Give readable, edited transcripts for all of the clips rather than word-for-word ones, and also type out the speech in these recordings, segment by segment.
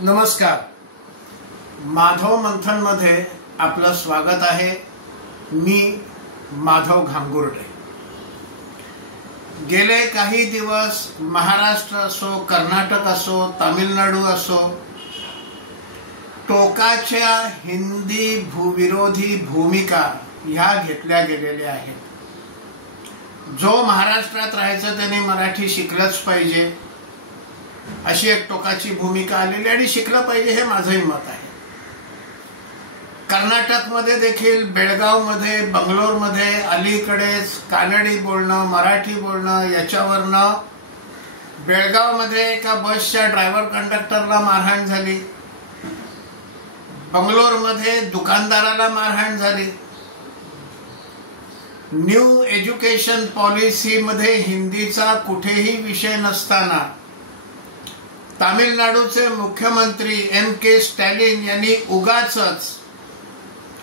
नमस्कार. माधव मंथन मध्ये आपलं स्वागत आहे. मी माधव घांगुर्डे. गेले काही दिवस महाराष्ट्र असो, कर्नाटक असो, तामिळनाडू असो, टोकाच्या हिंदी विरोधी भूमिका ह्या घेतल्या गेलेल्या आहेत. जो महाराष्ट्रात राहायचं त्याने मराठी शिकलंच पाहिजे अशी एक टोकाची भूमिका आलेली आणि शिकलं पाहिजे हे माझंही मत आहे. कर्नाटकमध्ये देखील बेळगावमध्ये, बंगलोरमध्ये अलीकडेच कानडी बोलणं, मराठी बोलणं याच्यावरनं बेळगावमध्ये एका बसच्या ड्रायव्हर कंडक्टरला मारहाण झाली. बंगलोरमध्ये दुकानदाराला मारहाण झाली. न्यू एज्युकेशन पॉलिसीमध्ये हिंदीचा कुठेही विषय नसताना तामिळनाडूचे मुख्यमंत्री M.K. स्टॅलिन यांनी उगाचच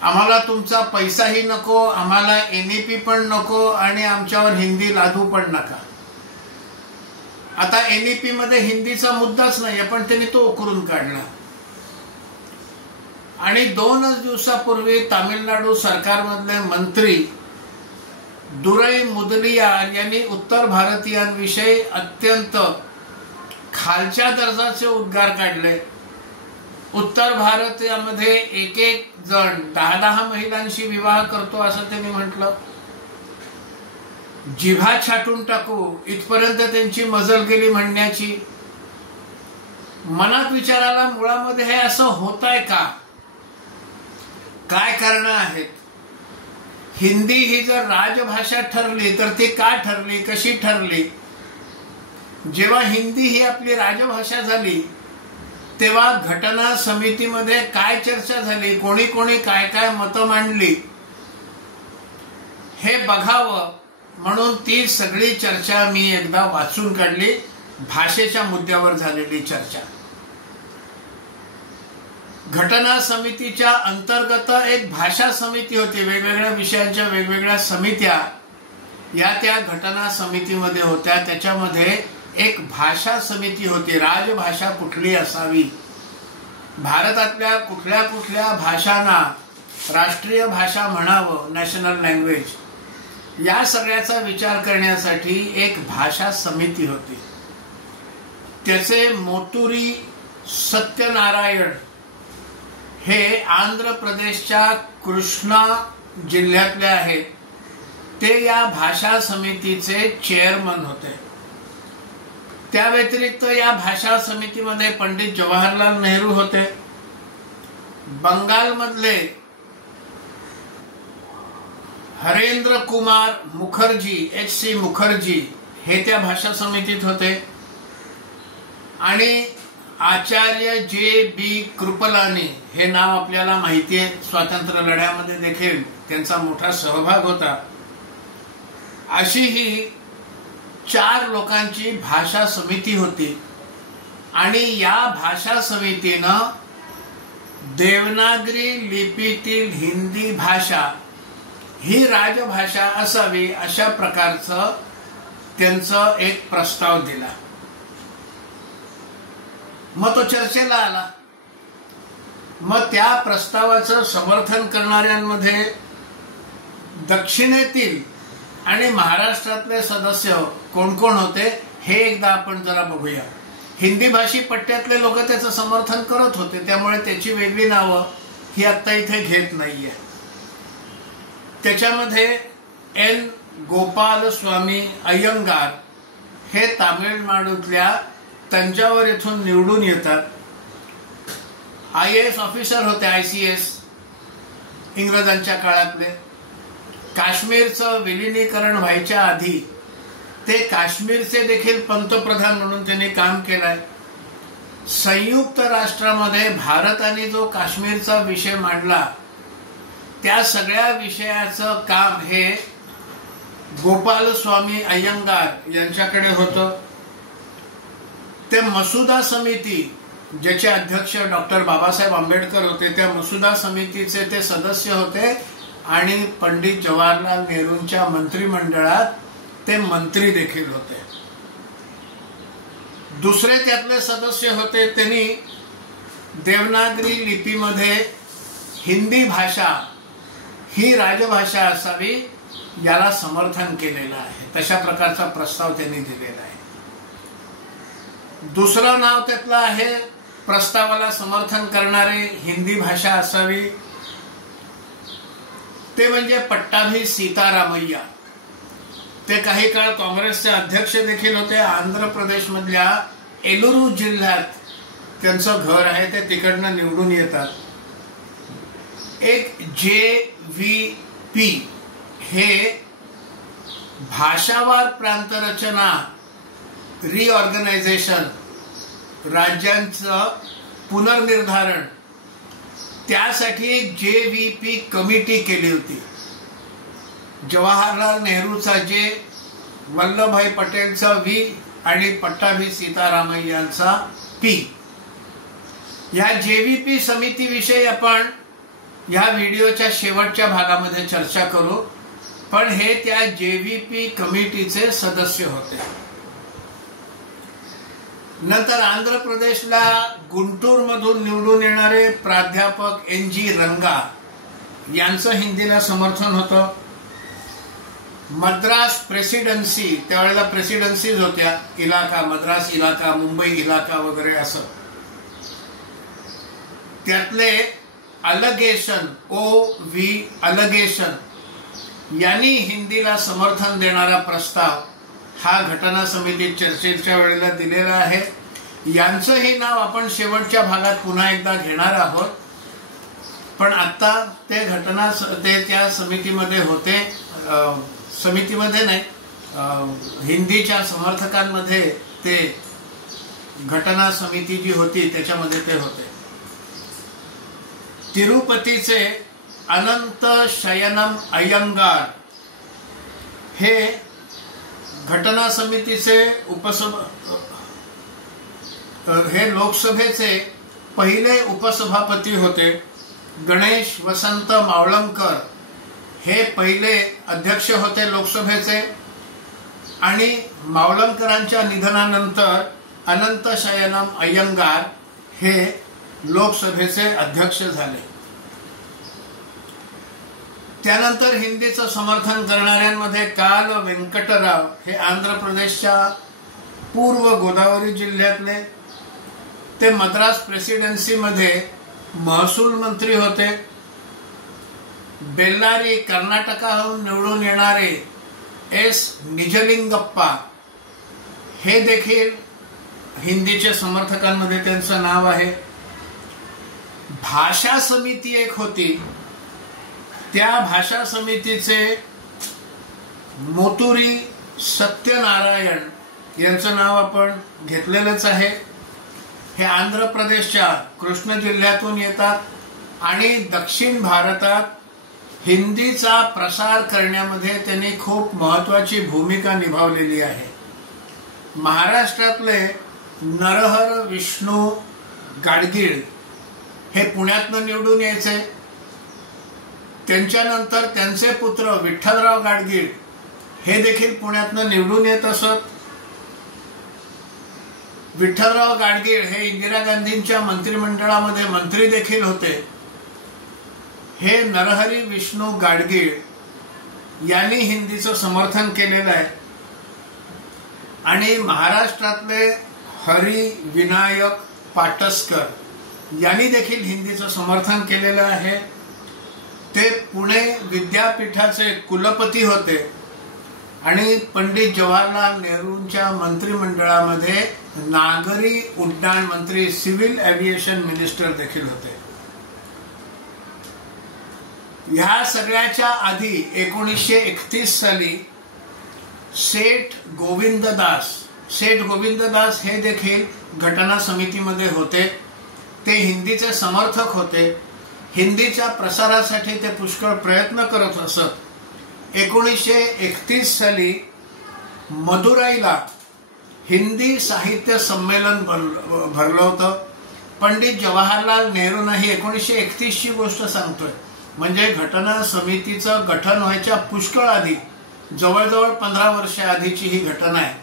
आम्हाला तुमचा पैसाही नको, आम्हाला NEP पण नको आणि आमच्यावर हिंदी लादू पण नका. आता NEP मध्ये हिंदीचा मुद्दाच नाही, पण त्यांनी तो उकरून काढला. आणि 2 दिवसापूर्वी तामिळनाडू सरकारमधले मंत्री दुरई मुदलियार यांनी उत्तर भारतीयांविषयी अत्यंत खालच्या दर्जाचे उद्गार काढले. उत्तर भारतामध्ये एक जण 10 महिलांशी विवाह करतो असं त्यांनी म्हटलं. जिव्हा छाटून टाकू इथपर्यंत त्यांची मजल गेली म्हणण्याची. मनात विचाराला मुळामध्ये हे असं होतंय का? काय कारणं आहेत? हिंदी ही जर राजभाषा ठरली तर ती का ठरली, कशी ठरली? जेव्हा हिंदी ही आपली राजभाषा झाली तेव्हा घटना समितीमध्ये काय चर्चा झाली, कोणी कोणी काय काय मतं मांडली हे बघावं म्हणून ती सगळी चर्चा मी एकदा वाचून काढली. भाषेच्या मुद्द्यावर झालेली चर्चा. घटना समितीच्या अंतर्गत एक भाषा समिती होती. वेगवेगळ्या विषयांच्या वेगवेगळ्या समित्या या त्या घटना समितीमध्ये होत्या. त्याच्यामध्ये एक भाषा समिती होती. राजभाषा कुठली असावी, भारतातल्या कुठल्या कुठल्या भाषांना राष्ट्रीय भाषा म्हणावं, नॅशनल लँग्वेज, या सगळ्याचा विचार करण्यासाठी एक भाषा समिती होती. त्याचे मोतुरी सत्यनारायण हे आंध्र प्रदेशच्या कृष्णा जिल्ह्यातले आहेत. ते या भाषा समितीचे चेअरमन होते. त्या व्यतिरिक्त या भाषा समितीमध्ये पंडित जवाहरलाल नेहरू होते. बंगालमधले हरेंद्र कुमार मुखर्जी, H.C. मुखर्जी हे त्या भाषा समितीत होते. आणि आचार्य J.B. कृपलानी हे नाव आपल्याला माहिती आहे. स्वातंत्र्य लढ्यामध्ये देखील त्यांचा मोठा सहभाग होता. अशी ही 4 लोकांची भाषा समिती होती. आणि या भाषा समितीनं देवनागरी लिपीतील हिंदी भाषा ही राजभाषा असावी अशा प्रकारचं त्यांचं एक प्रस्ताव दिला. मग तो चर्चेला आला. मग त्या प्रस्तावाचं समर्थन करणाऱ्यांमध्ये दक्षिणेतील आणि महाराष्ट्रातले सदस्य कोण कोण होते हे एकदा आपण जरा बघूया. हिंदी भाषी पट्ट्यातले लोक त्याचं समर्थन करत होते, त्यामुळे त्याची वेगळी नावं ही आता इथे घेत नाहीये. त्याच्यामध्ये N. गोपालस्वामी अय्यंगार हे तामिळनाडूतल्या तंजावर येथून निवडून येतात. IAS ऑफिसर होते, ICS इंग्रजांच्या काळातले. काश्मीरचं विलिनीकरण व्हायच्या आधी ते काश्मीरचे देखील पंतप्रधान म्हणून त्यांनी काम केलंय. संयुक्त राष्ट्रामध्ये भारताने जो काश्मीरचा विषय मांडला त्या सगळ्या विषयाचं काम हे गोपालस्वामी अय्यंगार यांच्याकडे होतं. ते मसुदा समिती ज्याचे अध्यक्ष डॉक्टर बाबासाहेब आंबेडकर होते, त्या मसुदा समितीचे ते सदस्य होते. आणि पंडित जवाहरलाल नेहरूंच्या मंत्रिमंडळात ते मंत्री देखील होते. दुसरे त्यातले सदस्य होते त्यांनी देवनागरी लिपीमध्ये हिंदी भाषा ही राजभाषा असावी याला समर्थन केलेलं आहे. तशा प्रकारचा प्रस्ताव त्यांनी दिलेला आहे. दुसरं नाव त्यातलं आहे प्रस्तावाला समर्थन करणारे हिंदी भाषा असावी ते म्हणजे पट्टाभी सीतारामय्या. ते काही काळ काँग्रेसचे अध्यक्ष देखील होते. आंध्र प्रदेश मधल्या एलुरू जिल्ह्यात त्यांचं घर आहे. ते तिकडनं निवडून येतात. एक JVP हे भाषावार प्रांत रचना रिऑर्गनायझेशन राज्यांचं पुनर्निर्धारण त्यासाठी एक JVP कमिटी केली होती. जवाहरलाल नेहरूचा J, वल्लभभाई पटेलचा V आणि पट्टाभी सीतारामय्यांचा P. या JVP समितीविषयी आपण या व्हिडिओच्या शेवटच्या भागामध्ये चर्चा करू. पण हे त्या JVP कमिटीचे सदस्य होते. नंतर आंध्र प्रदेशला गुंटूर मधून निवडून येणारे प्राध्यापक NG रंगा यांचं हिंदीला समर्थन होतं. मद्रास प्रेसिडेन्सी, त्यावेळेला प्रेसिडेन्सीज होत्या, इलाका, मद्रास इलाका, मुंबई इलाका वगैरे असं. त्यातले अलगेशन OV अलगेशन यांनी हिंदीला समर्थन देणारा प्रस्ताव हा घटना समितीत चर्चेच्या वेळेला दिलेला आहे. यांचंही नाव आपण शेवटच्या भागात पुन्हा एकदा घेणार आहोत. पण आता ते त्या समितीमध्ये होते. समितीमध्ये नाही, हिंदीच्या समर्थकांमध्ये ते घटना समिती जी होती त्याच्यामध्ये ते होते. तिरुपतीचे अनंत शयनम अय्यंगार हे घटना समितीचे हे लोकसभेचे पहिले उपसभापती होते. गणेश वसंत मावळंकर हे पहिले अध्यक्ष होते लोकसभेचे. आणि मावळंकरांच्या निधनानंतर अनंत शयनम अय्यंगार हे लोकसभेचे अध्यक्ष झाले. त्यानंतर हिंदीचं समर्थन करणाऱ्यांमध्ये काल वेंकटराव हे आंध्र प्रदेशच्या पूर्व गोदावरी जिल्ह्यातले. ते मद्रास प्रेसिडेन्सीमध्ये महसूल मंत्री होते. बेल्लारी कर्नाटकाहून निवडून येणारे S निजलिंगप्पा हे देखील हिंदीच्या समर्थकांमध्ये त्यांचं नाव आहे. भाषा समिती एक होती. त्या भाषा समितीचे मोतुरी सत्यनारायण यांचं नाव आपण घेतलेलंच आहे. हे आंध्र प्रदेशच्या कृष्ण जिल्ह्यातून येतात आणि दक्षिण भारतात हिंदीचा प्रसार करण्यामध्ये त्यांनी खूप महत्वाची भूमिका निभावलेली आहे. महाराष्ट्रातले नरहर विष्णू गाडगीळ हे पुण्यातनं निवडून यायचे. त्यांच्यानंतर त्यांचे पुत्र विठ्ठलराव गाडगीळ हे देखील पुण्यातनं निवडून येत असत. विठ्ठलराव गाडगीळ हे इंदिरा गांधींच्या मंत्रिमंडळामध्ये मंत्री देखील होते. हे नरहरी विष्णू गाडगीळ यांनी हिंदीचं समर्थन केलेलं आहे. आणि महाराष्ट्रातले हरी विनायक पाटसकर यांनी देखील हिंदीचं समर्थन केलेलं आहे. ते पुणे विद्यापीठाचे कुलपती होते आणि पंडित जवाहरलाल नेहरूंच्या मंत्रिमंडळामध्ये नागरी उड्डाण मंत्री, सिव्हिल एव्हिएशन मिनिस्टर देखील होते. ह्या सगळ्याच्या आधी 1931 साली सेठ गोविंददास हे देखील घटना समितीमध्ये होते. ते हिंदीचे समर्थक होते. हिंदीच्या प्रसारासाठी ते पुष्कळ प्रयत्न करत असत. 1931 साली मदुराईला हिंदी साहित्य संमेलन भरलं होतं. पंडित जवाहरलाल नेहरूंनी 1931 ची गोष्ट सांगतोय, म्हणजे घटना समितीचं गठन व्हायच्या पुष्कळ आधी, जवळजवळ 15 वर्ष आधीची ही घटना आहे.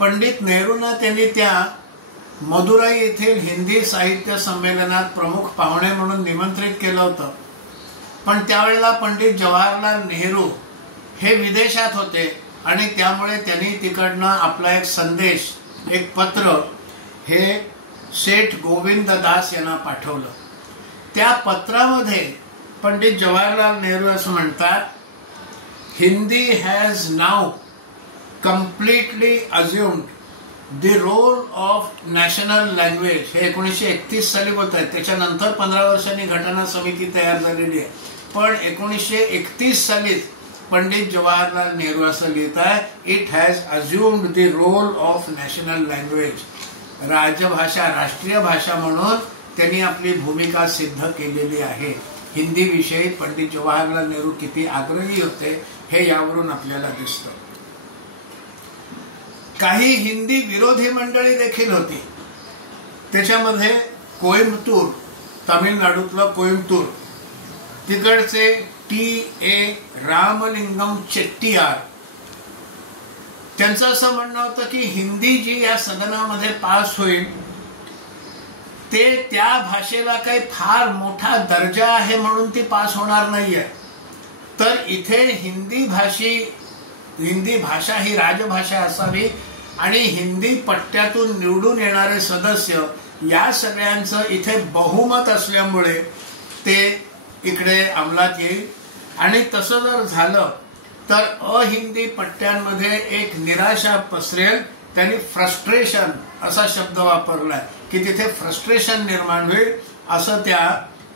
पंडित नेहरूंना त्यांनी त्या मदुराई येथील हिंदी साहित्य संमेलनात प्रमुख पाहुणे म्हणून निमंत्रित केलं होतं. पण त्यावेळेला पंडित जवाहरलाल नेहरू हे विदेशात होते आणि त्यामुळे त्यांनी तिकडनं आपला एक संदेश, एक पत्र हे सेठ गोविंद दास यांना पाठवलं. त्या पत्रामध्ये पंडित जवाहरलाल नेहरू असं म्हणतात, Hindi has now completely assumed the role of national language. हे 1931 साली बोलत आहेत. त्याच्यानंतर 15 वर्षांनी घटना समिती तयार झालेली आहे. पण 1931 सालीच पंडित जवाहरलाल नेहरू असं लिहित आहे, it has assumed the role of national language. राजभाषा, राष्ट्रीय भाषा म्हणून त्यांनी आपली भूमिका सिद्ध केलेली आहे. हिंदी विषयी पंडित जवाहरलाल नेहरू किती आग्रही होते हे यावरून आपल्याला दिसतं. काही हिंदी विरोधी मंडळी देखील होती. त्याच्यामध्ये कोइंबतूर, तामिळनाडूतलं कोइंबतूर, तिकडचे टी.ए. रामलिंगम चेट्टीयार, त्यांचं असं म्हणणं होतं की हिंदी जी या सदनामध्ये पास होईल ते त्या भाषेला काही फार मोठा दर्जा आहे म्हणून ती पास होणार नाहीये. तर इथे हिंदी भाषा ही राजभाषा असावी आणि हिंदी पट्ट्यातून निवडून येणारे सदस्य या सगळ्यांचं इथे बहुमत असल्यामुळे ते इकडे अंमलात येईल. आणि तसं जर झालं तर अहिंदी पट्ट्यांमध्ये एक निराशा पसरेल. त्यांनी फ्रस्ट्रेशन असा शब्द वापरलाय की तिथे फ्रस्ट्रेशन निर्माण होईल, असं त्या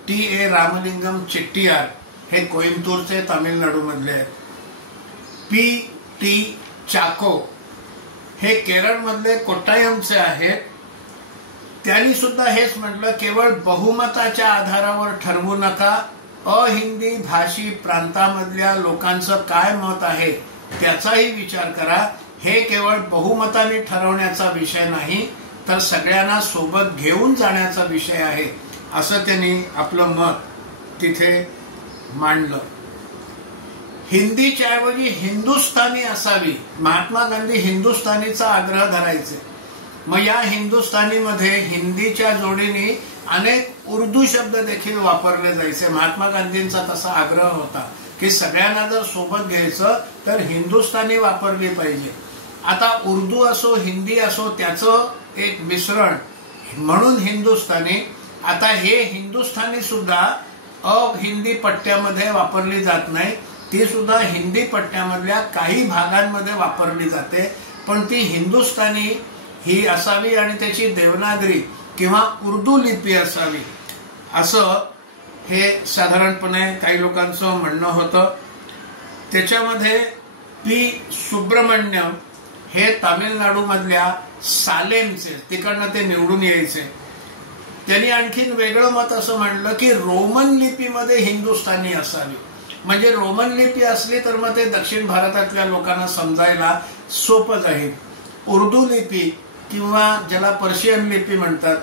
टी.ए. रामलिंगम चेट्टीयार हे कोइंबतूरचे तामिळनाडू मधले आहेत. पी.टी. चाको हे केरळ मधले कोट्टायमचे आहेत. त्यांनी सुद्धा हेच म्हटलं, केवळ बहुमताच्या आधारावर ठरवू नका, अहिंदी भाषी प्रांतामधल्या लोकांचं काय मत आहे त्याचाही विचार करा. हे केवळ बहुमताने ठरवण्याचा विषय नाही तर सगळ्यांना सोबत घेऊन जाण्याचा विषय आहे, असं त्यांनी आपलं मत तिथे मांडलं. हिंदीच्या ऐवजी हिंदुस्थानी असावी. महात्मा गांधी हिंदुस्थानीचा आग्रह धरायचे. मग या हिंदुस्थानीमध्ये हिंदीच्या जोडीने अनेक उर्दू शब्द देखील वापरले जायचे. महात्मा गांधींचा तसा आग्रह होता की सगळ्यांना जर सोबत घ्यायचं तर हिंदुस्थानी वापरली पाहिजे. आता उर्दू असो हिंदी असो त्याचं एक मिश्रण म्हणून हिंदुस्थानी. आता हे हिंदुस्थानी सुद्धा अहिंदी पट्ट्यामध्ये वापरली जात नाही, ती सुद्धा हिंदी पट्ट्यामधल्या काही भागांमध्ये वापरली जाते. पण ती हिंदुस्थानी ही असावी आणि त्याची देवनागरी किंवा उर्दू लिपी असावी, असं हे साधारणपणे काही लोकांचं म्हणणं होतं. त्याच्यामध्ये पी. सुब्रमण्यम हे तामिळनाडू मधल्या सालेमचे, तिकडनं ते निवडून यायचे. त्यांनी आणखीन वेगळं मत असं म्हणलं की रोमन लिपीमध्ये हिंदुस्थानी असावी. म्हणजे रोमन लिपी असली तर मग ते दक्षिण भारतातल्या लोकांना समजायला सोपं जाईल. उर्दू लिपी किंवा ज्याला पर्शियन लिपी म्हणतात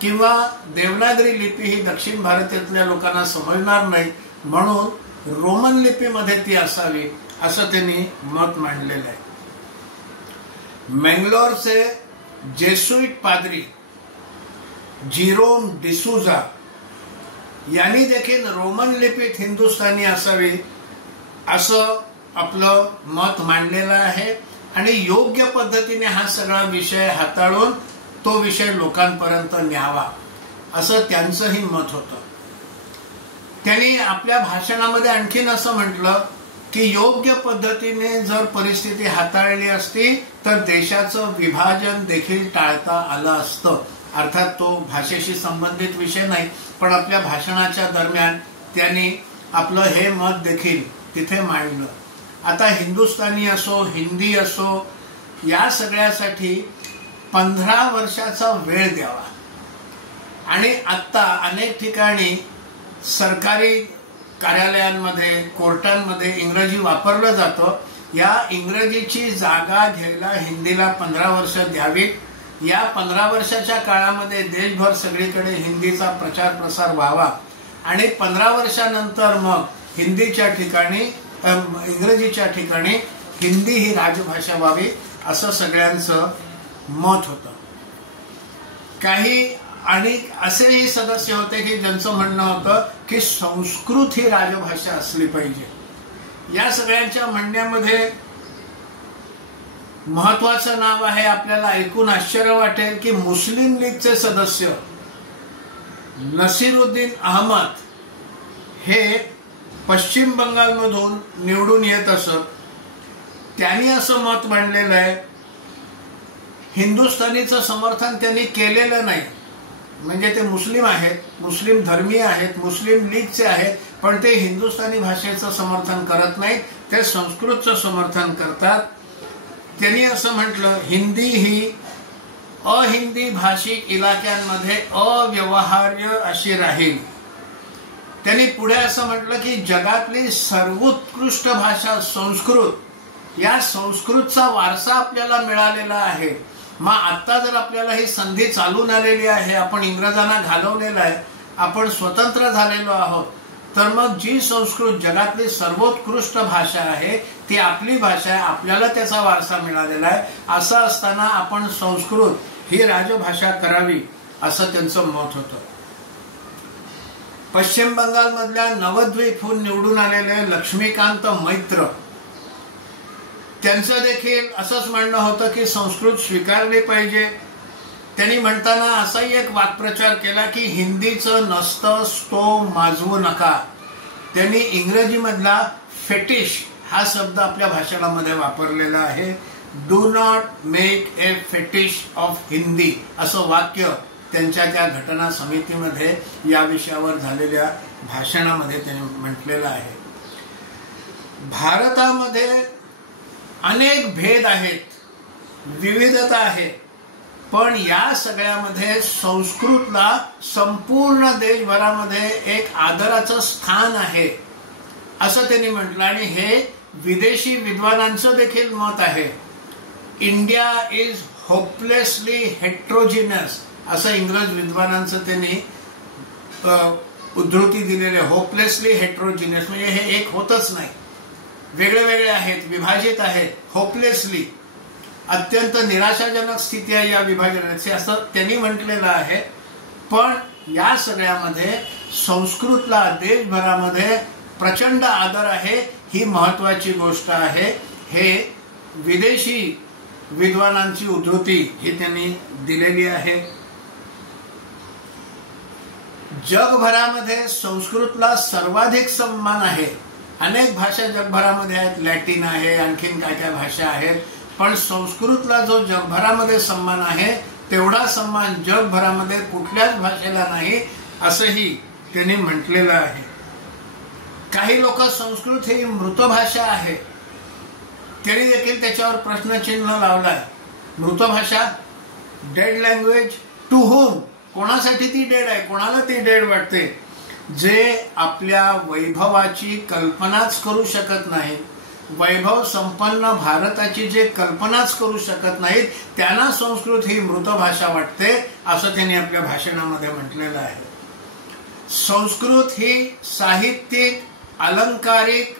किंवा देवनागरी लिपी ही दक्षिण भारतातल्या लोकांना समजणार नाही, म्हणून रोमन लिपीमध्ये ती असावी असं त्यांनी मत मांडलेलं आहे. मंगलोरचे जेसुईट पाद्री जिरोम डिसूजा यांनी देखील रोमन लिपीत हिंदुस्थानी असावी असं आपलं मत मांडलेलं आहे. आणि योग्य पद्धतीने हा सगळा विषय हाताळून तो विषय लोकांपर्यंत न्यावा असं त्यांचंही मत होतं. त्यांनी आपल्या भाषणामध्ये आणखीन असं म्हटलं की योग्य पद्धतीने जर परिस्थिती हाताळली असती तर देशाचं विभाजन देखील टाळता आलं असतं. अर्थात तो भाषेशी संबंधित विषय नाही, पण आपल्या भाषणाच्या दरम्यान त्यांनी आपलं हे मत देखील तिथे मांडलं. आता हिंदुस्थानी असो हिंदी असो या सगळ्यासाठी 15 वर्षाचा वेळ द्यावा. आणि आता अनेक ठिकाणी सरकारी कार्यालयांमध्ये कोर्टांमध्ये इंग्रजी वापरलं जातं. या इंग्रजीची जागा घ्यायला हिंदीला 15 वर्ष द्यावीत. या 15 वर्षाच्या काळामध्ये देशभर सगळीकडे हिंदीचा प्रचार प्रसार व्हावा आणि 15 वर्षानंतर मग हिंदीच्या ठिकाणी इंग्रजीच्या ठिकाणी हिंदी ही राजभाषा व्हावी असं सगळ्यांचं मत होतं. काही आणि असेही सदस्य होते की ज्यांचं म्हणणं होतं की संस्कृत ही राजभाषा असली पाहिजे. या सगळ्यांच्या म्हणण्यामध्ये महत्वाचं नाव आहे, आपल्याला ऐकून आश्चर्य वाटेल की मुस्लिम लीगचे सदस्य नसीरुद्दीन अहमद हे पश्चिम बंगालमधून निवडून येत असत. त्यांनी असं मत मांडलेलं आहे, हिंदुस्थानीचं समर्थन त्यांनी केलेलं नाही. म्हणजे ते मुस्लिम आहेत, मुस्लिम धर्मीय आहेत, मुस्लिम लीगचे आहेत, पण ते हिंदुस्थानी भाषेचं समर्थन करत नाहीत, ते संस्कृतचं समर्थन करतात. त्यांनी असं म्हटलं, हिंदी ही अहिंदी भाषिक इलाक्यांमध्ये अव्यवहार्य अशी राहील. त्यांनी पुढे असं म्हटलं की जगातली सर्वोत्कृष्ट भाषा संस्कृत, या संस्कृतचा वारसा आपल्याला मिळालेला आहे. मग आता जर आपल्याला ही संधी चालून आलेली आहे, आपण इंग्रजांना घालवलेलं आहे, आपण स्वतंत्र झालेलो आहोत, तर मग जी संस्कृत जगातली सर्वोत्कृष्ट भाषा आहे ती आपली भाषा आहे, आपल्याला त्याचा वारसा मिळालेला आहे. असं असताना आपण संस्कृत ही राजभाषा करावी असं त्यांचं मत होतं. पश्चिम बंगालमधल्या नवद्वीपहून निवडून आलेले लक्ष्मीकांत मैत्र, त्यांचं देखील असंच म्हणणं होतं की संस्कृत स्वीकारली पाहिजे. त्यांनी म्हणताना असाही एक वाक्प्रचार केला की हिंदीचं नसतं तो माजवू नका. त्यांनी इंग्रजीमधला फेटिश हा शब्द आपल्या भाषणामध्ये वापरलेला आहे. Do not make a fetish of Hindi असं वाक्य त्यांच्या त्या घटना समितीमध्ये या विषयावर झालेल्या भाषणामध्ये त्यांनी म्हटलेलं आहे. भारतामध्ये अनेक भेद आहेत, विविधता आहे, पण या सगळ्यामध्ये संस्कृतला संपूर्ण देशभरामध्ये एक आदराचं स्थान आहे असं त्यांनी म्हटलं. आणि हे विदेशी विद्वानांचं देखील मत आहे. इंडिया इज होपलेसली हेट्रोजिनस असं इंग्रज विद्वानांचं त्यांनी उद्धृती दिलेली आहे. होपलेसली हेट्रोजिनस म्हणजे हे एक होतच नाही, वेगळे वेगळे आहेत, विभाजित आहेत. होपलेसली अत्यंत निराशाजनक स्थिती आहे या विभाजनाची असं त्यांनी म्हटलेलं आहे. पण या सगळ्यामध्ये संस्कृतला देशभरामध्ये प्रचंड आदर आहे, ही महत्वाची गोष्ट आहे. हे विदेशी विद्वानांची उद्धृती ही त्यांनी दिलेली आहे. जगभरामध्ये संस्कृतला सर्वाधिक सन्मान आहे. अनेक भाषा जगभरामध्ये आहेत, लॅटिन आहे, आणखीन काय काय भाषा आहेत, पण संस्कृतला जो जगभरामध्ये सन्मान आहे तेवढा सन्मान जगभरामध्ये कुठल्याच भाषेला नाही असंही त्यांनी म्हटलेलं आहे. काही लोक संस्कृत ही मृत भाषा आहे त्यांनी देखील त्याच्यावर प्रश्नचिन्ह लावलाय. मृत भाषा, डेड लँग्वेज टू होम, कोणासाठी ती डेड आहे, कोणाला ती डेड वाटते? जे आपल्या वैभवाची कल्पनाच करू शकत नाहीत, वैभव संपन्न भारताची जे कल्पनाच करू शकत नाहीत, त्यांना संस्कृत ही मृत भाषा वाटते असं त्यांनी आपल्या भाषणामध्ये म्हटलेलं आहे. संस्कृत ही साहित्यिक, अलंकारिक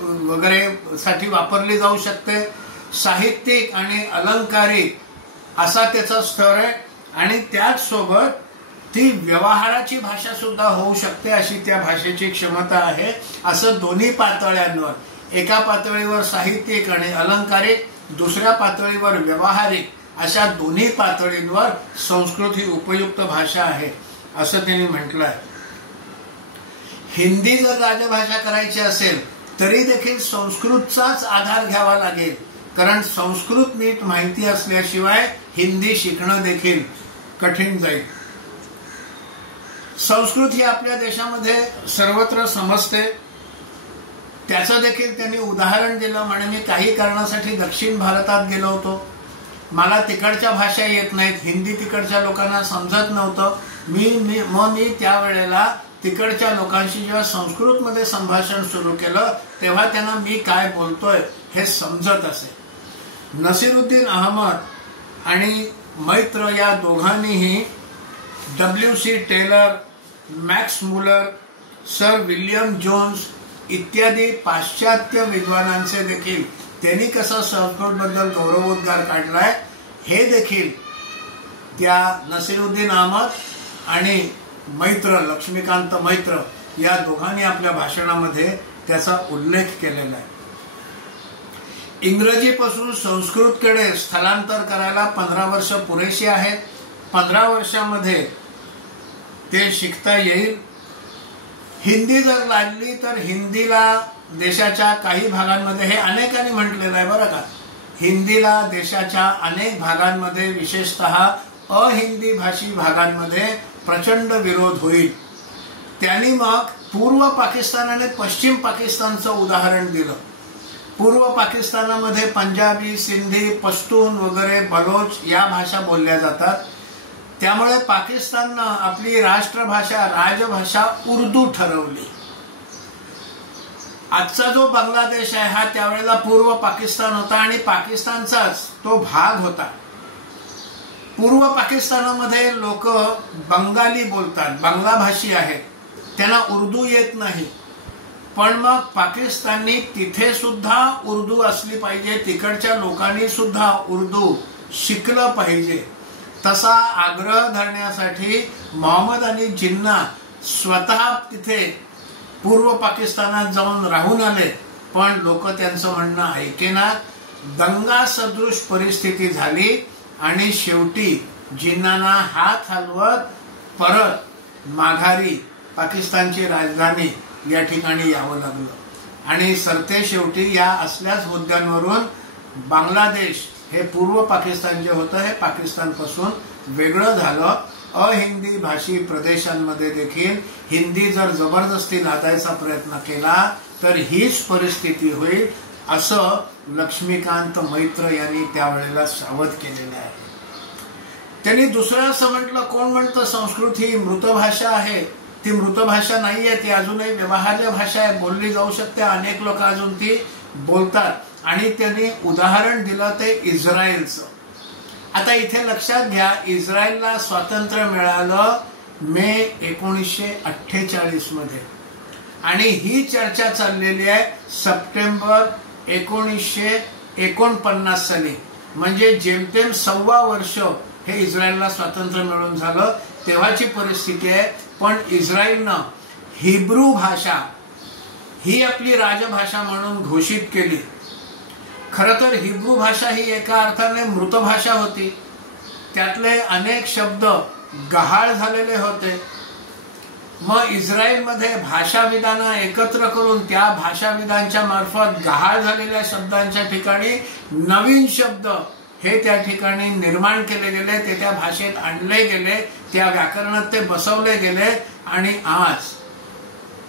वगैरे साठी वापरली जाऊ शकते. साहित्यिक आणि अलंकारिक असा त्याचा स्तर आहे आणि त्याच सोबत ती व्यवहाराची भाषा सुद्धा होऊ शकते अशी त्या भाषेची क्षमता आहे. असं दोन्ही पातळ्यांवर, एका पातळीवर साहित्यिक आणि अलंकारिक, दुसऱ्या पातळीवर व्यवहारिक, अशा दोन्ही पातळींवर संस्कृत ही उपयुक्त भाषा आहे असं त्यांनी म्हटलंय. हिंदी जर राजभाषा करायची असेल तरी देखील संस्कृतचाच आधार घ्यावा लागेल, कारण संस्कृत नीट माहिती असल्याशिवाय हिंदी शिकणं देखील कठीण जाईल. संस्कृत ही आपल्या देशामध्ये सर्वत्र समजते. त्याचं देखील त्यांनी उदाहरण दिलं. म्हणे मी काही कारणासाठी दक्षिण भारतात गेलो होतो, मला तिकडच्या भाषा येत नाहीत, हिंदी तिकडच्या लोकांना समजत नव्हतं. मी त्यावेळेला तिकडच्या लोकांशी जेव्हा संस्कृतमध्ये संभाषण सुरू केलं तेव्हा त्यांना मी काय बोलतोय हे समजत असे. नसीरुद्दीन अहमद आणि मैत्र या दोघांनीही W.C. Taylor, Max Muller, Sir William Jones इत्यादी पाश्चात्य विद्वानांचे देखील त्यांनी कसा संस्कृतबद्दल गौरवोद्गार काढलाय हे देखील त्या नसीरुद्दीन अहमद आणि मैत्र लक्ष्मीकांत मैत्र या दोघांनी आपल्या भाषणामध्ये त्याचा उल्लेख केलेला आहे. इंग्रजीपासून संस्कृतकडे स्थलांतर करायला 15 वर्ष पुरेशी आहेत. 15 वर्षामध्ये ते शिकता येईल. हिंदी जर लागली तर हिंदीला देशाच्या काही भागांमध्ये, हे अनेकांनी म्हटलेलं आहे बरं का, हिंदीला देशाच्या अनेक भागांमध्ये विशेषतः अहिंदी भाषी भागांमध्ये प्रचंड विरोध होईल. त्यांनी मग पूर्व पाकिस्तान आणि पश्चिम पाकिस्तानचं उदाहरण दिलं. पूर्व पाकिस्तानामध्ये पंजाबी, सिंधी, पश्तून वगैरे बलोच या भाषा बोलल्या जातात. त्यामुळे पाकिस्ताननं आपली राष्ट्रभाषा, राजभाषा उर्दू ठरवली. आजचा जो बांगलादेश आहे हा त्यावेळेला पूर्व पाकिस्तान होता आणि पाकिस्तानचाच तो भाग होता. पूर्व पाकिस्तानामध्ये लोक बंगाली बोलतात, बांगला भाषी आहेत, त्यांना उर्दू येत नाही. पण मग पाकिस्ताननी तिथे सुद्धा उर्दू असली पाहिजे, तिकडच्या लोकांनी सुद्धा उर्दू शिकलं पाहिजे, तसा आग्रह धरण्यासाठी मोहम्मद अली जिन्ना स्वतः तिथे पूर्व पाकिस्तानात जाऊन राहून आले. पण लोक त्यांचं म्हणणं ऐकेना. दंगा सदृश परिस्थिती झाली आणि शेवटी जिन्नांना हात हलवत परत माघारी पाकिस्तानची राजधानी या ठिकाणी यावं लागलं. आणि सरते शेवटी या असल्याच मुद्द्यांवरून बांगलादेश हे पूर्व पाकिस्तान जे होतं हे पाकिस्तानपासून वेगळं झालं. अहिंदी भाषी प्रदेशांमध्ये देखील हिंदी जर जबरदस्ती लादायचा प्रयत्न केला तर हीच परिस्थिती होईल, असं लक्ष्मीकांत मैत्र यांनी त्यावेळेला सावध केलेलं आहे. त्यांनी दुसरं असं म्हटलं, कोण म्हणतं संस्कृत ही मृत भाषा आहे? ती मृत भाषा नाहीये, ती अजूनही व्यवहार्य भाषा आहे, बोलली जाऊ शकते. अनेक लोक अजून ती बोलतात. आणि त्यांनी उदाहरण दिलं ते इस्रायलचं. आता इथे लक्षात घ्या, इस्रायलला स्वातंत्र्य मिळालं मे 1948 मध्ये आणि ही चर्चा चाललेली आहे सप्टेंबर 1949 साली. म्हणजे जेमतेम 1.25 वर्ष हे इस्रायलला स्वातंत्र्य मिळून झालं तेव्हाची परिस्थिती आहे. पण इस्रायलनं हिब्रू भाषा ही आपली राजभाषा म्हणून घोषित केली. खरं तर हिब्रू भाषा ही एका अर्थाने मृत भाषा होती. त्यातले अनेक शब्द गहाळ झालेले होते. मग इस्रायलमध्ये भाषाविदांना एकत्र करून त्या भाषाविदांच्या मार्फत गहाळ झालेल्या शब्दांच्या ठिकाणी नवीन शब्द हे त्या ठिकाणी निर्माण केले गेले, ते त्या भाषेत आणले गेले, त्या व्याकरणात ते बसवले गेले. आणि आज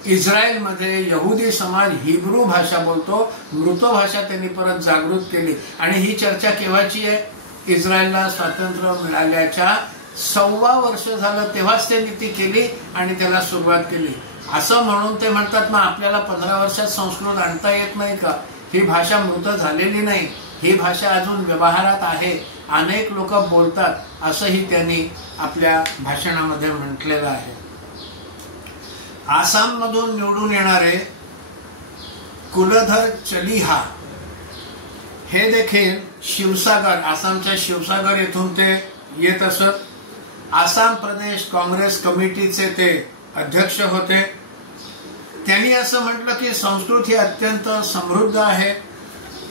इस्रायलमध्ये यहुदी समाज हिब्रू भाषा बोलतो. मृत भाषा त्यांनी परत जागृत केली. आणि ही चर्चा केव्हाची आहे? इस्रायलला स्वातंत्र्य मिळाल्याच्या 1.25 वर्ष झालं तेव्हाच त्यांनी ती केली आणि त्याला सुरुवात केली. असं म्हणून ते म्हणतात, मग आपल्याला 15 वर्षात संस्कृत आणता येत नाही का? ही भाषा मृत झालेली नाही, ही भाषा अजून व्यवहारात आहे, अनेक लोक बोलतात, असंही त्यांनी आपल्या भाषणामध्ये म्हटलेलं आहे. आसाम मधून निवडून येणारे कुलधर चलिहा हे देखील शिवसागर, आसामच्या शिवसागर येथून ते येत असत. आसाम प्रदेश काँग्रेस कमिटीचे ते अध्यक्ष होते. त्यांनी असं म्हटलं की संस्कृत ही अत्यंत समृद्ध आहे.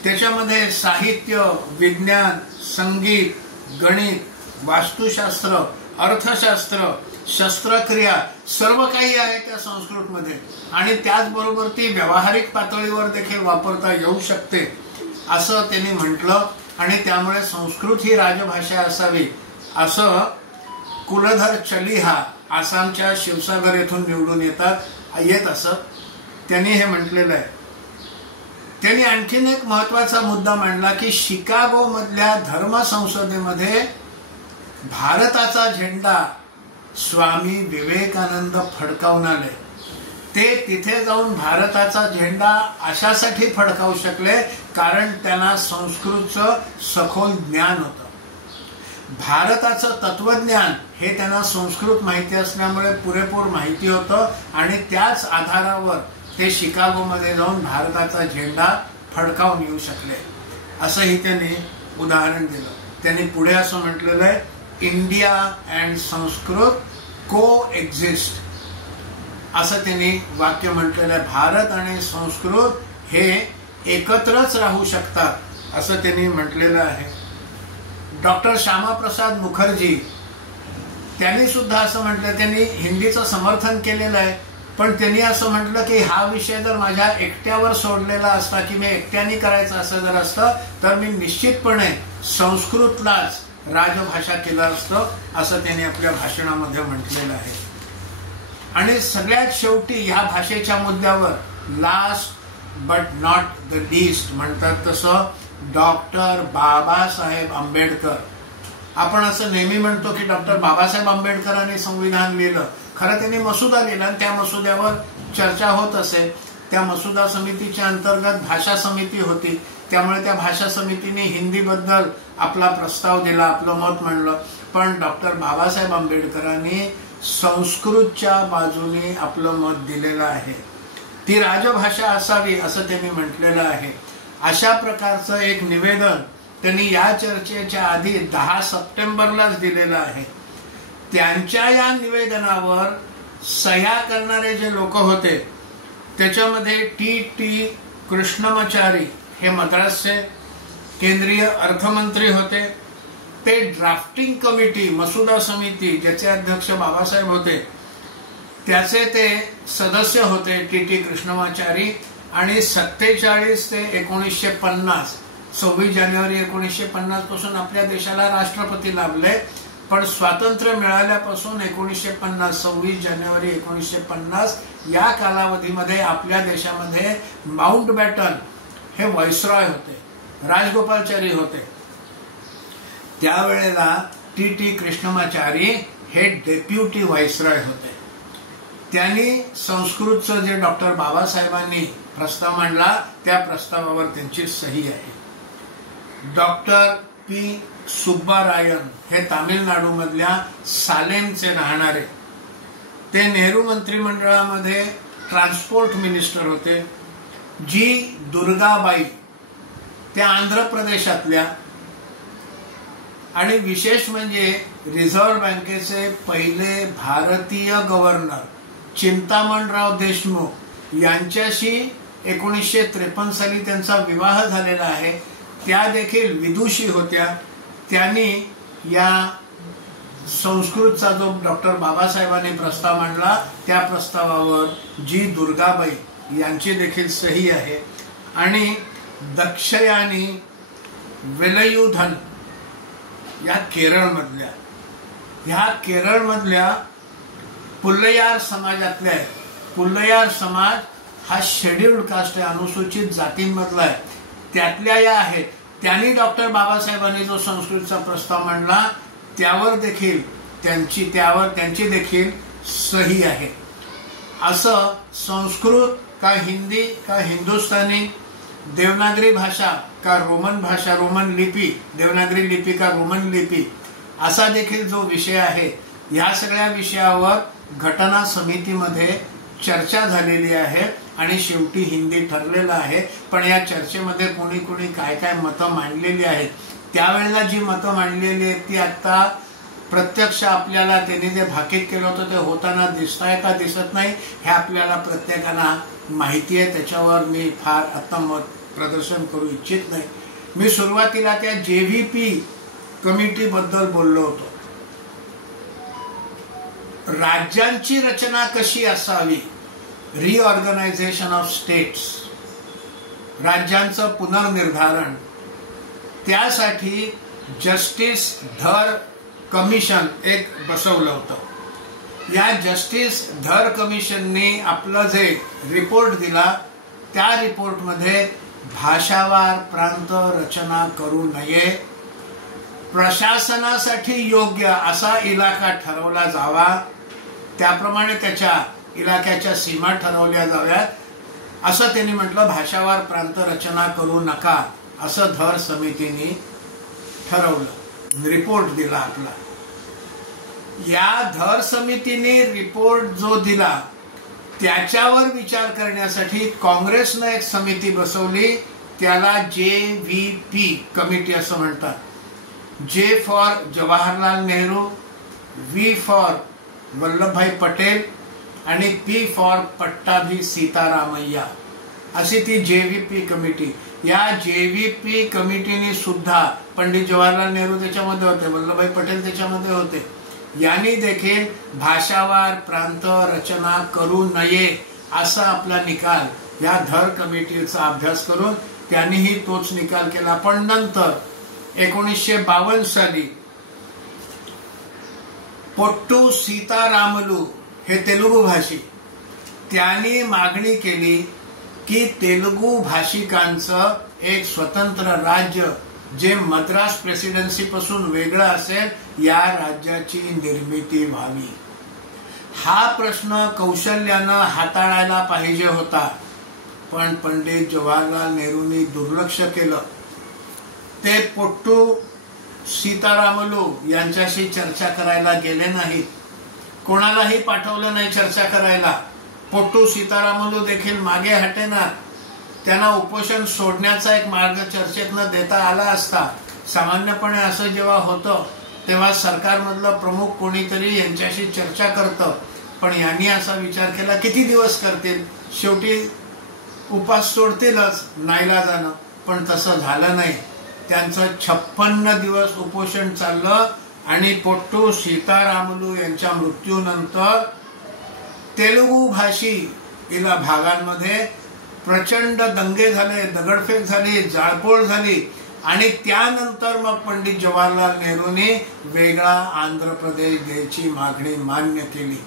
त्याच्यामध्ये साहित्य, विज्ञान, संगीत, गणित, वास्तुशास्त्र, अर्थशास्त्र, शस्त्रक्रिया सर्व काही आहे त्या संस्कृतमध्ये. आणि त्याचबरोबर ती व्यावहारिक पातळीवर देखील वापरता येऊ शकते असं त्यांनी म्हटलं. आणि त्यामुळे संस्कृत ही राजभाषा असावी असं कुलधर चलिहा आसामच्या शिवसागर येथून निवडून येत असत. त्यांनी हे म्हटलेलं आहे. त्यांनी आणखीन एक महत्वाचा मुद्दा मांडला की शिकागो मधल्या धर्म संसदेमध्ये भारताचा झेंडा स्वामी विवेकानंद फडकावून आले. ते तिथे जाऊन भारताचा झेंडा अशासाठी फडकावू शकले कारण त्यांना संस्कृतचं सखोल ज्ञान होतं. भारताचं तत्वज्ञान हे त्यांना संस्कृत माहिती असल्यामुळे पुरेपूर माहिती होतं आणि त्याच आधारावर ते शिकागोमध्ये जाऊन भारताचा झेंडा फडकावून येऊ शकले असंही त्यांनी उदाहरण दिलं. त्यांनी पुढे असं म्हटलेलं आहे इंडिया अँड संस्कृत को एक्झिस्ट असं त्यांनी वाक्य म्हटलेलं आहे. भारत आणि संस्कृत हे एकत्रच राहू शकतात असं त्यांनी म्हटलेलं आहे. डॉक्टर श्यामाप्रसाद मुखर्जी त्यांनी सुद्धा असं म्हटलं, त्यांनी हिंदीचं समर्थन केलेलं आहे, पण त्यांनी असं म्हटलं की हा विषय जर माझ्या एकट्यावर सोडलेला असता, की मी एकट्याने करायचं असं जर असतं, तर मी निश्चितपणे संस्कृतलाच राजभाषा केलं असतं असं त्यांनी आपल्या भाषणामध्ये म्हटलेलं आहे. आणि सगळ्यात शेवटी ह्या भाषेच्या मुद्द्यावर last but not the least म्हणतात तसं डॉक्टर बाबासाहेब आंबेडकर. आपण असं नेहमी म्हणतो की डॉक्टर बाबासाहेब आंबेडकरांनी संविधान लिहिलं. खरं त्यांनी मसुदा लिहिला आणि त्या मसुद्यावर चर्चा होत असे. त्या मसुदा समितीच्या अंतर्गत भाषा समिती होती, त्यामुळे त्या भाषा समितीने हिंदीबद्दल आपला प्रस्ताव दिला, आपलं मत मांडलं. पण डॉक्टर बाबासाहेब आंबेडकरांनी संस्कृतच्या बाजूने आपलं मत दिलेलं आहे. ती राजभाषा असावी असं त्यांनी म्हटलेलं आहे. अशा प्रकारचं एक निवेदन त्यांनी या चर्चेच्या आधी 10 सप्टेंबरलाच दिलेलं आहे. त्यांच्या या निवेदनावर सह्या करणारे जे लोक होते त्याच्यामध्ये टी कृष्णमाचारी हे मद्रासचे केंद्रीय अर्थमंत्री होते. ते ड्राफ्टिंग कमिटी मसुदा समिती ज्याचे अध्यक्ष बाबासाहेब होते त्याचे ते सदस्य होते टी कृष्णमाचारी. आणि 47 ते 1950 26 जानेवारी 1950 पासून आपल्या देशाला राष्ट्रपती लाभले. पण स्वातंत्र्य मिळाल्यापासून 1950 26 जानेवारी 1950 या कालावधीमध्ये आपल्या देशामध्ये माउंटबॅटन हे व्हाईसरॉय होते, राजगोपालचारी होते. त्यावेळेला टी कृष्णमाचारी हे डेप्युटी व्हाईसरॉय होते. त्यांनी संस्कृतचं जे डॉक्टर बाबासाहेबांनी प्रस्ताव मांडला त्या प्रस्तावावर त्यांची सही आहे. डॉक्टर पी सुब्बारायन हे तामिळनाडू मधल्या सालेमचे राहणारे, ते नेहरू मंत्रिमंडळामध्ये ट्रान्सपोर्ट मिनिस्टर होते. जी दुर्गाबाई त्या आंध्र प्रदेशातल्या, आणि विशेष म्हणजे रिझर्व्ह बँकेचे पहिले भारतीय गव्हर्नर चिंतामणराव देशमुख यांच्याशी 1953 साली त्यांचा विवाह झालेला आहे. त्या देखील विदुषी होत्या. त्यांनी या संस्कृतचा जो डॉक्टर बाबासाहेबांनी प्रस्ताव मांडला त्या प्रस्तावावर जी दुर्गाबाई यांची देखील सही आहे. आणि दक्षयानी वेलयुधन या केरळमधल्या पुल्लयार समाजातल्या आहे. पुल्लयार समाज हा शेड्यूल्ड कास्ट आहे, अनुसूचित जातींमधला आहे. त्यातल्या या आहेत. त्यांनी डॉक्टर बाबासाहेबांनी जो संस्कृतचा प्रस्ताव मांडला त्यावर त्यांची देखील सही आहे. असं संस्कृत का हिंदी का हिंदुस्थानी, देवनागरी भाषा का रोमन लिपी, देवनागरी लिपी का रोमन लिपी, असा देखील जो विषय आहे, या सगळ्या विषयावर घटना समितीमध्ये चर्चा झालेली आहे आणि शेवटी हिंदी ठरलेलं आहे. पण या चर्चेमध्ये कोणी कोणी काय काय मतं मांडलेली आहेत, त्यावेळेला जी मतं मांडलेली आहेत ती आता प्रत्यक्ष आपल्याला त्यांनी जे भाकीत केलं होतं ते होताना दिसतंय का दिसत नाही हे आपल्याला प्रत्येकाला माहिती आहे. त्याच्यावर मी फार आता मत प्रदर्शन करू इच्छित नाही. मी सुरुवातीला त्या JVP कमिटी बद्दल बोललो होतो. राज्यांची रचना कशी असावी, रिऑर्गनायझेशन ऑफ स्टेट्स, राज्यांचं पुनर्निर्धारण, त्यासाठी जस्टिस धर कमिशन एक बसवलं होतं. या जस्टिस धर कमिशनने आपलं जे रिपोर्ट दिला त्या रिपोर्टमध्ये भाषावार प्रांत रचना करू नये, प्रशासनासाठी योग्य असा इलाका ठरवला जावा, त्याप्रमाणे त्याच्या इलाक्याच्या सीमा ठरवल्या जाव्यात असं त्यांनी म्हटलं. भाषावार प्रांत रचना करू नका असं धर समितीने ठरवलं, रिपोर्ट दिला आपला. या धर समितीने रिपोर्ट जो दिला त्याच्यावर विचार करण्यासाठी काँग्रेसनं एक समिती बसवली, त्याला JVP कमिटी असं म्हणतात. J for Jawaharlal Nehru, V for Vallabhbhai Patel आणि P फॉर पट्टाभी सीतारामय्या, अशी ती JVP कमिटी. या JVP कमिटीने सुद्धा पंडित जवाहरलाल नेहरू त्याच्यामध्ये होते, वल्लभभाई पटेल त्याच्यामध्ये होते. यांनी देखील भाषावार प्रांत रचना करू नये असा आपला निकाल या धर कमिटीचा अभ्यास करून त्यांनीही तोच निकाल केला. पण नंतर 1952 साली पोट्टू सीतारामलू हे तेलुगू भाषिक, त्यांनी मागणी केली की तेलुगू भाषिकांचं एक स्वतंत्र राज्य जे मद्रास प्रेसिडेन्सी पासून वेगळं असेल, या राज्याची निर्मिती व्हावी. हा प्रश्न कौशल्यानं हाताळायला पाहिजे होता, पण पंडित जवाहरलाल नेहरूंनी दुर्लक्ष केलं. ते पोट्टू सीतारामलू यांच्याशी चर्चा करायला गेले नाहीत, कोणालाही पाठवलं नाही चर्चा करायला. पोट्टू सीतारामलू देखील मागे हटेना. त्यांना उपोषण सोडण्याचा एक मार्ग चर्चेत न देता आला असता. सामान्यपणे असं जेव्हा होतं तेव्हा सरकारमधलं प्रमुख कोणीतरी यांच्याशी चर्चा करतं, पण यांनी असा विचार केला किती दिवस करतील, शेवटी उपास सोडतीलच नाईलाजानं. पण तसं झालं नाही. त्यांचं 56 दिवस उपोषण चाललं आणि पोट्टू सीतारामलू यांच्या मृत्यूनंतर तेलुगू भाषी इला भागांमध्ये प्रचंड दंगे झाले, दगडफेक झाली, जाळपोळ झाली आणि त्यानंतर मग पंडित जवाहरलाल नेहरूंनी वेगळा आंध्र प्रदेश द्यायची मागणी मान्य केली.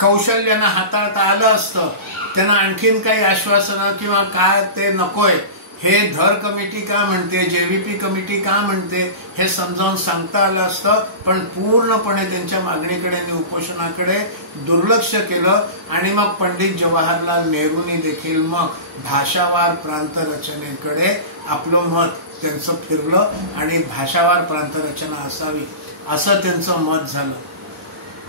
कौशल्यानं हाताळता आलं असतं, त्यांना आणखीन काही आश्वासनं किंवा काय ते नकोय, हे धर कमिटी का म्हणते, JVP कमिटी का म्हणते हे समजावून सांगता आलं असतं. पण पूर्णपणे त्यांच्या मागणीकडे आणि उपोषणाकडे दुर्लक्ष केलं आणि मग पंडित जवाहरलाल नेहरूंनी देखील मग भाषावार प्रांत रचनेकडे आपलं मत त्यांचं फिरलं आणि भाषावार प्रांत रचना असावी असं त्यांचं मत झालं.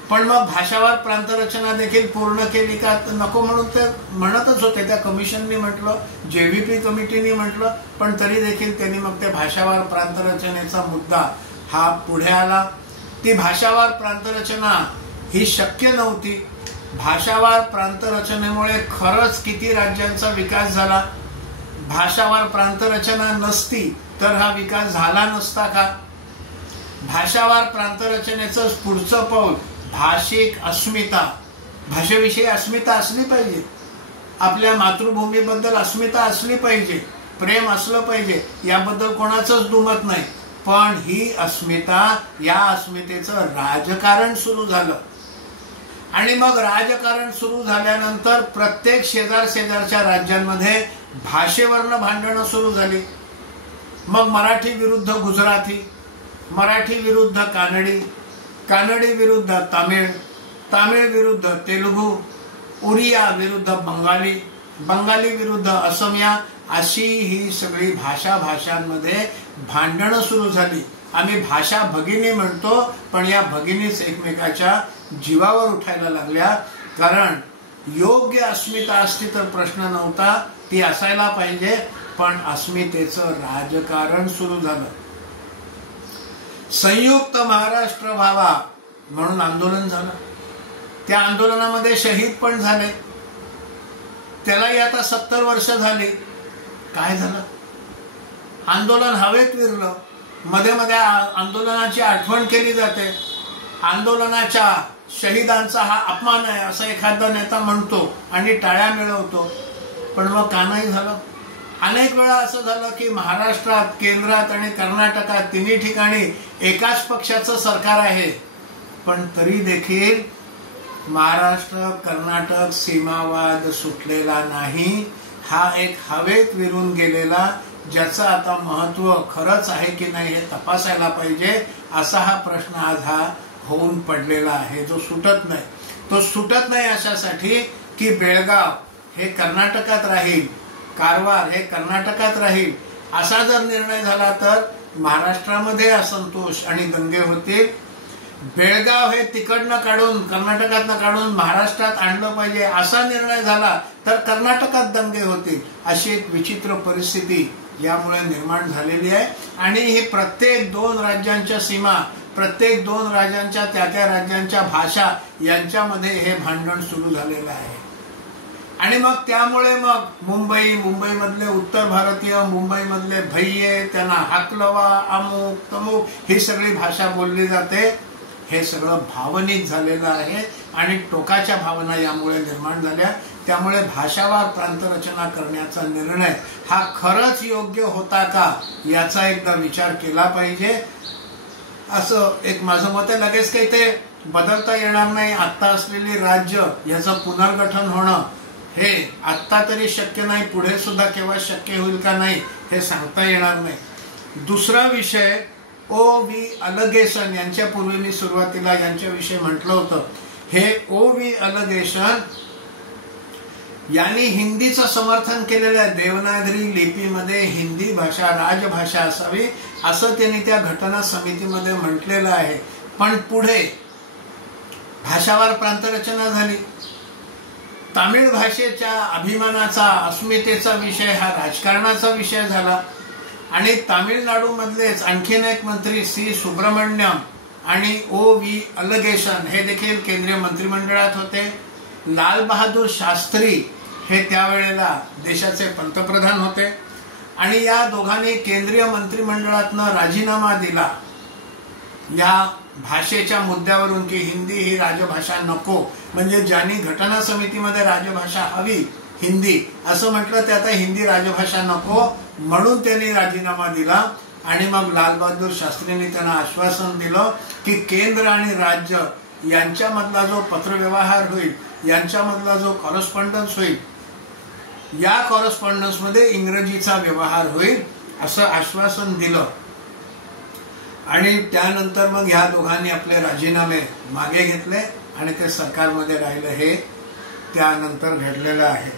पण मग भाषावार प्रांत रचना देखील पूर्ण केली का नको म्हणून ते म्हणतच होते. त्या कमिशननी म्हटलं, JVP कमिटीने म्हटलं, पण तरी देखील त्यांनी मग त्या भाषावार प्रांत रचनेचा मुद्दा हा पुढे आला. ती भाषावार प्रांत रचना ही शक्य नव्हती. भाषावार प्रांत रचनेमुळे खरंच किती राज्यांचा विकास झाला. भाषावार प्रांत रचना नसती तर हा विकास झाला नसता का. भाषावार प्रांत रचनेचं पुढचं पाऊल भाषिक अस्मिता, भाषेविषयी अस्मिता असली पाहिजे, आपल्या मातृभूमीबद्दल अस्मिता असली पाहिजे, प्रेम असलं पाहिजे, याबद्दल कोणाचंच दुमत नाही. पण ही अस्मिता, या अस्मितेचं राजकारण सुरू झालं आणि मग राजकारण सुरू झाल्यानंतर प्रत्येक शेजारच्या राज्यांमध्ये भाषेवरनं भांडणं सुरू झाली. मग मराठी विरुद्ध गुजराती, मराठी विरुद्ध कानडी, कानडी विरुद्ध तामिळ, तामिळ विरुद्ध तेलुगू, उडिया विरुद्ध बंगाली, बंगाली विरुद्ध असमिया, अशी ही सगळी भाषांमध्ये भांडणं सुरू झाली. आम्ही भाषा भगिनी म्हणतो, पण या भगिनीच एकमेकाच्या जीवावर उठायला लागल्या. कारण योग्य अस्मिता असती तर प्रश्न नव्हता, ती असायला पाहिजे, पण अस्मितेचं राजकारण सुरू झालं. संयुक्त महाराष्ट्र व्हावा म्हणून आंदोलन झालं. त्या आंदोलनामध्ये शहीद पण झाले. त्यालाही आता 70 वर्ष झाली. काय झालं? आंदोलन हवेत विरलं. मध्ये मध्ये आंदोलनाची आठवण केली जाते. आंदोलनाच्या शहीदांचा हा अपमान आहे असं एखादा नेता म्हणतो आणि टाळ्या मिळवतो. पण मग का नाही झालं? अनेक वेळा असं झालं की महाराष्ट्रात, केंद्रात आणि कर्नाटकात तिन्ही ठिकाणी एकाच पक्षाचं सरकार आहे, पण तरी देखील महाराष्ट्र कर्नाटक सीमावाद सुटलेला नाही. हा एक हवेत विरून गेलेला, ज्याचं आता महत्व खरंच आहे की नाही हे तपासायला पाहिजे, असा हा प्रश्न आज हा होऊन पडलेला आहे, जो सुटत नाही. तो सुटत नाही अशासाठी की बेळगाव हे कर्नाटकात राहील, कारवार हे कर्नाटकात राहील, असा जर निर्णय झाला तर महाराष्ट्रामध्ये असंतोष आणि दंगे होतील. बेळगाव हे तिकडनं काढून, कर्नाटकातनं काढून महाराष्ट्रात आणलं पाहिजे असा निर्णय झाला तर कर्नाटकात दंगे होतील. अशी एक विचित्र परिस्थिती यामुळे निर्माण झालेली आहे आणि ही प्रत्येक 2 राज्यांच्या सीमा, प्रत्येक 2 राज्यांच्या त्या राज्यांच्या भाषा यांच्यामध्ये हे भांडण सुरू झालेलं आहे. आणि मग त्यामुळे मग मुंबईमधले उत्तर भारतीय, मुंबईमधले भैये, त्यांना हाकलवा, अमुक तमुक ही सगळी भाषा बोलली जाते. हे सगळं भावनिक झालेलं आहे आणि टोकाच्या भावना यामुळे निर्माण झाल्या. त्यामुळे भाषावार प्रांतरचना करण्याचा निर्णय हा खरंच योग्य होता का याचा एकदा विचार केला पाहिजे, असं एक माझं मत आहे. लगेच काही ते बदलता येणार नाही. आत्ता असलेली राज्य याचं पुनर्गठन होणं हे आत्ता तरी शक्य नाही, पुढे सुद्धा केव्हा शक्य होईल का नाही हे सांगता येणार नाही. दुसरा विषय O.V. अलगेसन यांच्या पूर्वी मी सुरुवातीला यांच्याविषयी म्हटलं होतं. हे O.V. अलगेसन यांनी हिंदीचं समर्थन केलेलं आहे. देवनागरी लिपीमध्ये हिंदी भाषा राजभाषा असावी असं त्यांनी त्या घटना समितीमध्ये म्हटलेलं आहे. पण पुढे भाषावार प्रांतरचना झाली. तामिळ भाषेच्या अभिमानाचा, अस्मितेचा विषय हा राजकारणाचा विषय झाला आणि तामिळनाडूमधलेच आणखीन एक मंत्री सी सुब्रमण्यम आणि O.V. अलगेसन हे देखील केंद्रीय मंत्रिमंडळात होते. लाल बहादूर शास्त्री हे त्यावेळेला देशाचे पंतप्रधान होते आणि या दोघांनी केंद्रीय मंत्रिमंडळातनं राजीनामा दिला या भाषेच्या मुद्द्यावरून की हिंदी ही राजभाषा नको. म्हणजे ज्यांनी घटना समितीमध्ये राजभाषा हवी हिंदी असं म्हटलं ते आता हिंदी राजभाषा नको म्हणून त्यांनी राजीनामा दिला. आणि मग लालबहादूर शास्त्रींनी त्यांना आश्वासन दिलं की केंद्र आणि राज्य यांच्यामधला जो पत्रव्यवहार होईल, यांच्यामधला जो कॉरेस्पॉन्डन्स होईल, या कॉरेस्पॉन्डन्स मध्ये इंग्रजीचा व्यवहार होईल असं आश्वासन दिलं. आणि त्यानंतर मग ह्या दोघांनी आपले राजीनामे मागे घेतले आणि ते सरकारमध्ये राहिले. हे त्यानंतर घडलेलं आहे.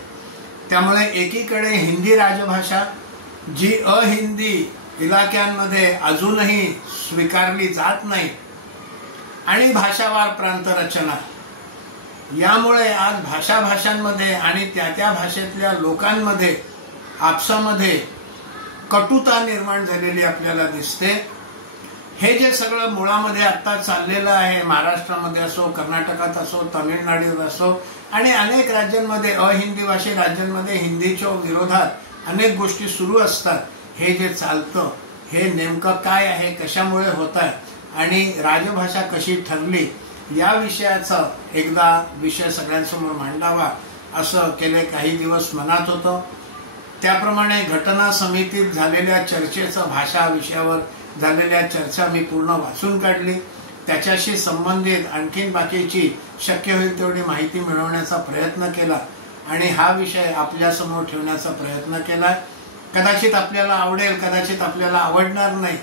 त्यामुळे एकीकडे हिंदी राजभाषा जी अहिंदी इलाक्यांमध्ये अजूनही स्वीकारली जात नाही आणि भाषावार प्रांतरचना यामुळे आज भाषांमध्ये आणि त्या भाषेतल्या लोकांमध्ये आपसामध्ये कटुता निर्माण झालेली आपल्याला दिसते. हे जे सगळं मुळामध्ये आता चाललेलं आहे, महाराष्ट्रामध्ये असो, कर्नाटकात असो, तामिळनाडूत असो आणि अनेक राज्यांमध्ये अहिंदी भाषी राज्यांमध्ये हिंदीच्या विरोधात अनेक गोष्टी सुरू असतात. हे जे चालतं हे नेमकं काय आहे, कशामुळे होत आहे आणि राजभाषा कशी ठरली या विषयाचा एकदा विषय सगळ्यांसमोर मांडावा असं गेले काही दिवस मनात होतं. त्याप्रमाणे घटना समितीत झालेल्या चर्चेचं भाषा विषयावर झालेल्या चर्चा मी पूर्ण वाचून काढली. त्याच्याशी संबंधित आणखीन बाकीची शक्य होईल तेवढी माहिती मिळवण्याचा प्रयत्न केला आणि हा विषय आपल्या समोर ठेवण्याचा प्रयत्न केला. कदाचित आपल्याला आवडेल, कदाचित आपल्याला आवडणार नाही.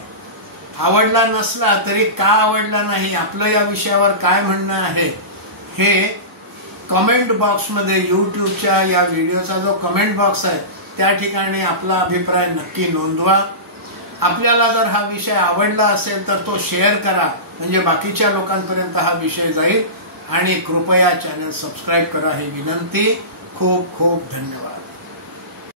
आवडला नसला तरी का आवडला नाही, आपलं या विषयावर काय म्हणणं आहे हे कमेंट बॉक्समध्ये, यूट्यूबच्या या व्हिडिओचा जो कमेंट बॉक्स आहे त्या ठिकाणी आपला अभिप्राय नक्की नोंदवा. आपल्याला जर हा विषय आवडला असेल तर तो शेअर करा म्हणजे बाकीच्या लोकांपर्यंत हा विषय जाईल आणि कृपया चॅनल सबस्क्राईब करा ही विनंती. खूप खूप धन्यवाद.